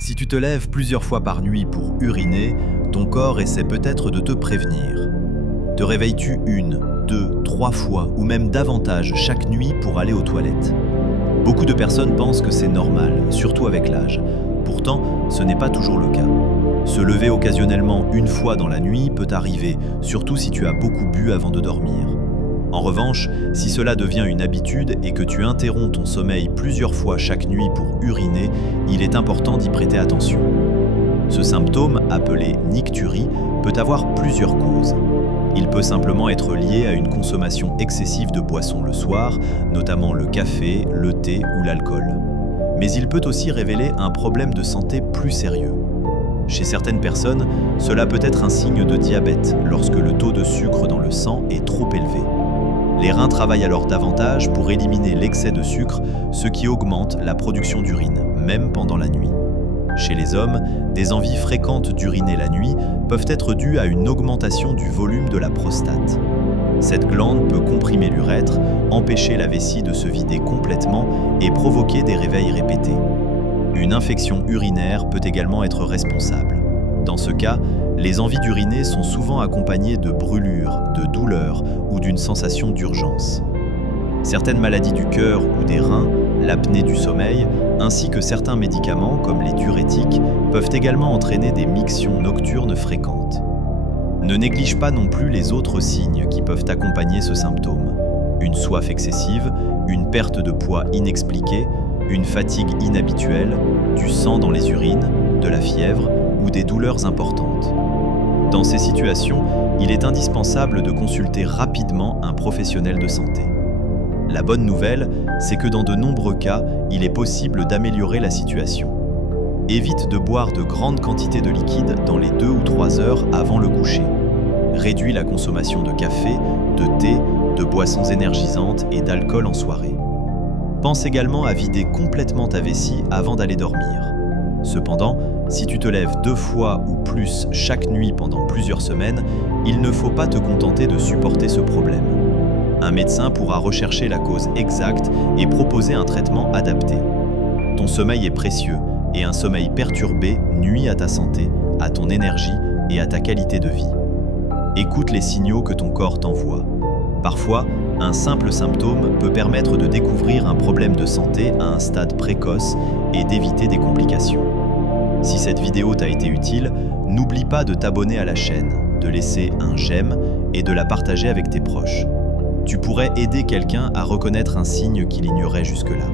Si tu te lèves plusieurs fois par nuit pour uriner, ton corps essaie peut-être de te prévenir. Te réveilles-tu une, deux, trois fois ou même davantage chaque nuit pour aller aux toilettes? Beaucoup de personnes pensent que c'est normal, surtout avec l'âge. Pourtant, ce n'est pas toujours le cas. Se lever occasionnellement une fois dans la nuit peut arriver, surtout si tu as beaucoup bu avant de dormir. En revanche, si cela devient une habitude et que tu interromps ton sommeil plusieurs fois chaque nuit pour uriner, il est important d'y prêter attention. Ce symptôme, appelé nicturie, peut avoir plusieurs causes. Il peut simplement être lié à une consommation excessive de boissons le soir, notamment le café, le thé ou l'alcool. Mais il peut aussi révéler un problème de santé plus sérieux. Chez certaines personnes, cela peut être un signe de diabète lorsque le taux de sucre dans le sang est trop élevé. Les reins travaillent alors davantage pour éliminer l'excès de sucre, ce qui augmente la production d'urine, même pendant la nuit. Chez les hommes, des envies fréquentes d'uriner la nuit peuvent être dues à une augmentation du volume de la prostate. Cette glande peut comprimer l'urètre, empêcher la vessie de se vider complètement et provoquer des réveils répétés. Une infection urinaire peut également être responsable. Dans ce cas, les envies d'uriner sont souvent accompagnées de brûlures, de douleurs ou d'une sensation d'urgence. Certaines maladies du cœur ou des reins, l'apnée du sommeil, ainsi que certains médicaments comme les diurétiques peuvent également entraîner des mictions nocturnes fréquentes. Ne néglige pas non plus les autres signes qui peuvent accompagner ce symptôme. Une soif excessive, une perte de poids inexpliquée, une fatigue inhabituelle, du sang dans les urines, de la fièvre ou des douleurs importantes. Dans ces situations, il est indispensable de consulter rapidement un professionnel de santé. La bonne nouvelle, c'est que dans de nombreux cas, il est possible d'améliorer la situation. Évite de boire de grandes quantités de liquide dans les 2 ou 3 heures avant le coucher. Réduis la consommation de café, de thé, de boissons énergisantes et d'alcool en soirée. Pense également à vider complètement ta vessie avant d'aller dormir. Cependant, si tu te lèves 2 fois ou plus chaque nuit pendant plusieurs semaines, il ne faut pas te contenter de supporter ce problème. Un médecin pourra rechercher la cause exacte et proposer un traitement adapté. Ton sommeil est précieux et un sommeil perturbé nuit à ta santé, à ton énergie et à ta qualité de vie. Écoute les signaux que ton corps t'envoie. Parfois, un simple symptôme peut permettre de découvrir un problème de santé à un stade précoce et d'éviter des complications. Si cette vidéo t'a été utile, n'oublie pas de t'abonner à la chaîne, de laisser un j'aime et de la partager avec tes proches. Tu pourrais aider quelqu'un à reconnaître un signe qu'il ignorait jusque-là.